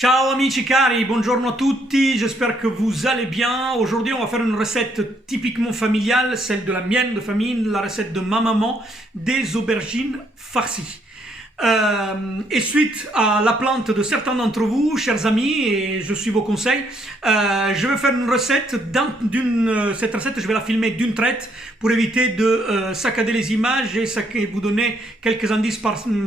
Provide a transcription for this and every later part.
Ciao amici cari, buongiorno a tutti, j'espère que vous allez bien. Aujourd'hui on va faire une recette typiquement familiale, celle de la mienne de famille, la recette de ma maman, des aubergines farcies. Et suite à la plainte de certains d'entre vous, chers amis, et je suis vos conseils, je vais faire une recette. Cette recette, je vais la filmer d'une traite pour éviter de saccader les images et vous donner quelques indices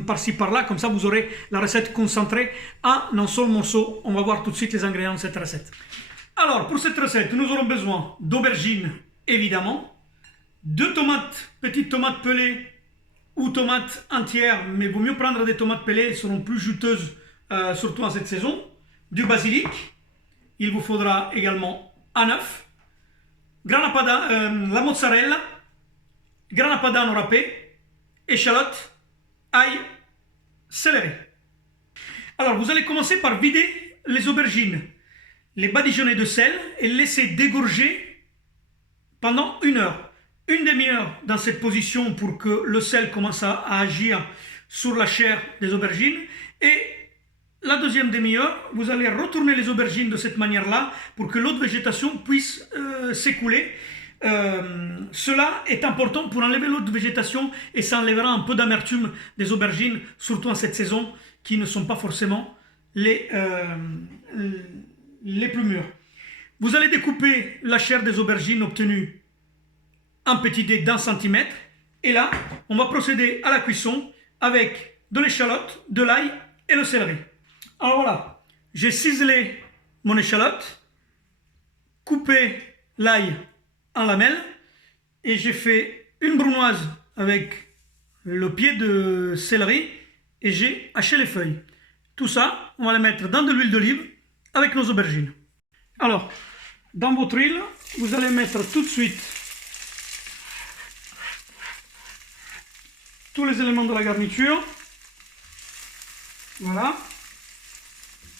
par-ci par-là. Comme ça, vous aurez la recette concentrée en un seul morceau. On va voir tout de suite les ingrédients de cette recette. Alors, pour cette recette, nous aurons besoin d'aubergines, évidemment, deux tomates, petites tomates pelées, ou tomates entières, mais il vaut mieux prendre des tomates pelées, elles seront plus juteuses, surtout en cette saison. Du basilic, il vous faudra également un œuf, la mozzarella, grana padano râpé, échalote, ail, céleri. Alors vous allez commencer par vider les aubergines, les badigeonner de sel et laisser dégorger pendant 1 heure. Une demi-heure dans cette position pour que le sel commence à agir sur la chair des aubergines. Et la deuxième demi-heure, vous allez retourner les aubergines de cette manière-là pour que l'eau de végétation puisse s'écouler. Cela est important pour enlever l'eau de végétation et ça enlèvera un peu d'amertume des aubergines, surtout en cette saison, qui ne sont pas forcément les plus mûres. Vous allez découper la chair des aubergines obtenue un petit dé d'1 cm. Et là, on va procéder à la cuisson avec de l'échalote, de l'ail et le céleri. Alors voilà, j'ai ciselé mon échalote, coupé l'ail en lamelles et j'ai fait une brunoise avec le pied de céleri et j'ai haché les feuilles. Tout ça, on va les mettre dans de l'huile d'olive avec nos aubergines. Alors, dans votre huile, vous allez mettre tout de suite tous les éléments de la garniture. Voilà.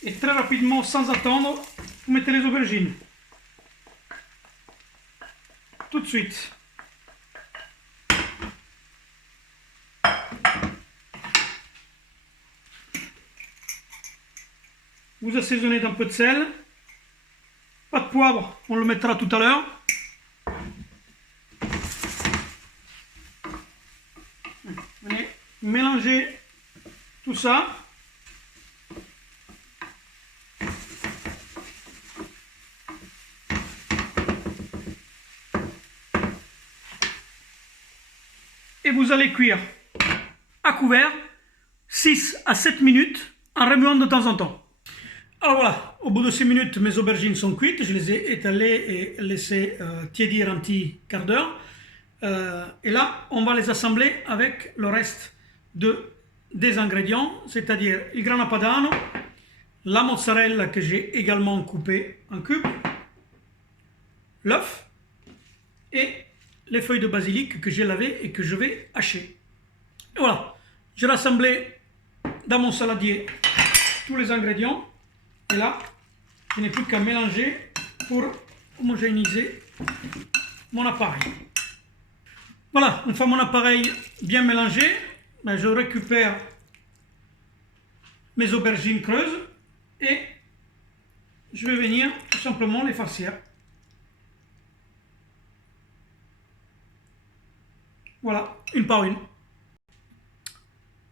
Et très rapidement, sans attendre, vous mettez les aubergines. Tout de suite. Vous assaisonnez d'un peu de sel. Pas de poivre, on le mettra tout à l'heure. Venez mélanger tout ça. Et vous allez cuire à couvert 6 à 7 minutes en remuant de temps en temps. Alors voilà, au bout de 6 minutes, mes aubergines sont cuites. Je les ai étalées et laissées tiédir un petit quart d'heure. Et là, on va les assembler avec le reste des ingrédients, c'est-à-dire il grana padano, la mozzarella que j'ai également coupée en cubes, l'œuf et les feuilles de basilic que j'ai lavées et que je vais hacher. Et voilà, j'ai rassemblé dans mon saladier tous les ingrédients et là, je n'ai plus qu'à mélanger pour homogénéiser mon appareil. Voilà, une fois mon appareil bien mélangé, je récupère mes aubergines creuses et je vais venir tout simplement les farcir. Voilà, une par une.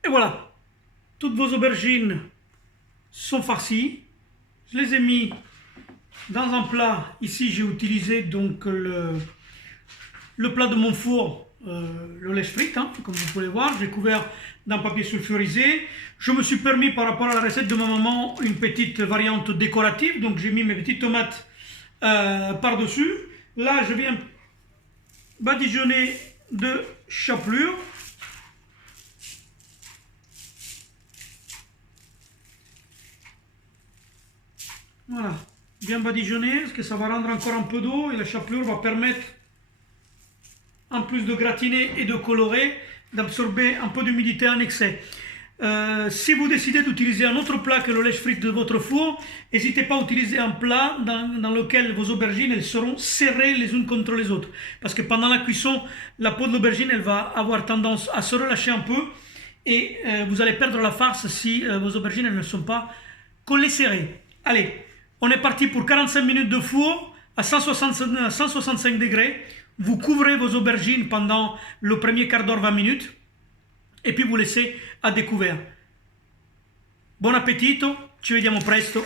Et voilà, toutes vos aubergines sont farcies. Je les ai mis dans un plat. Ici, j'ai utilisé donc le plat de mon four, le lèche frite, comme vous pouvez voir. J'ai couvert d'un papier sulfurisé. Je me suis permis, par rapport à la recette de ma maman, une petite variante décorative. Donc j'ai mis mes petites tomates par-dessus. Là, je viens badigeonner de chapelure. Voilà, bien badigeonner, parce que ça va rendre encore un peu d'eau et la chapelure va permettre, en plus de gratiner et de colorer, d'absorber un peu d'humidité en excès. Si vous décidez d'utiliser un autre plat que le lèche frite de votre four, n'hésitez pas à utiliser un plat dans lequel vos aubergines elles seront serrées les unes contre les autres. Parce que pendant la cuisson, la peau de l'aubergine elle va avoir tendance à se relâcher un peu et vous allez perdre la farce si vos aubergines elles ne sont pas collet serré. Allez, on est parti pour 45 minutes de four à 165 degrés. Vous couvrez vos aubergines pendant le premier quart d'heure, 20 minutes. E poi vous laissez à découvert. Buon appetito, ci vediamo presto.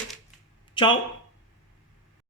Ciao!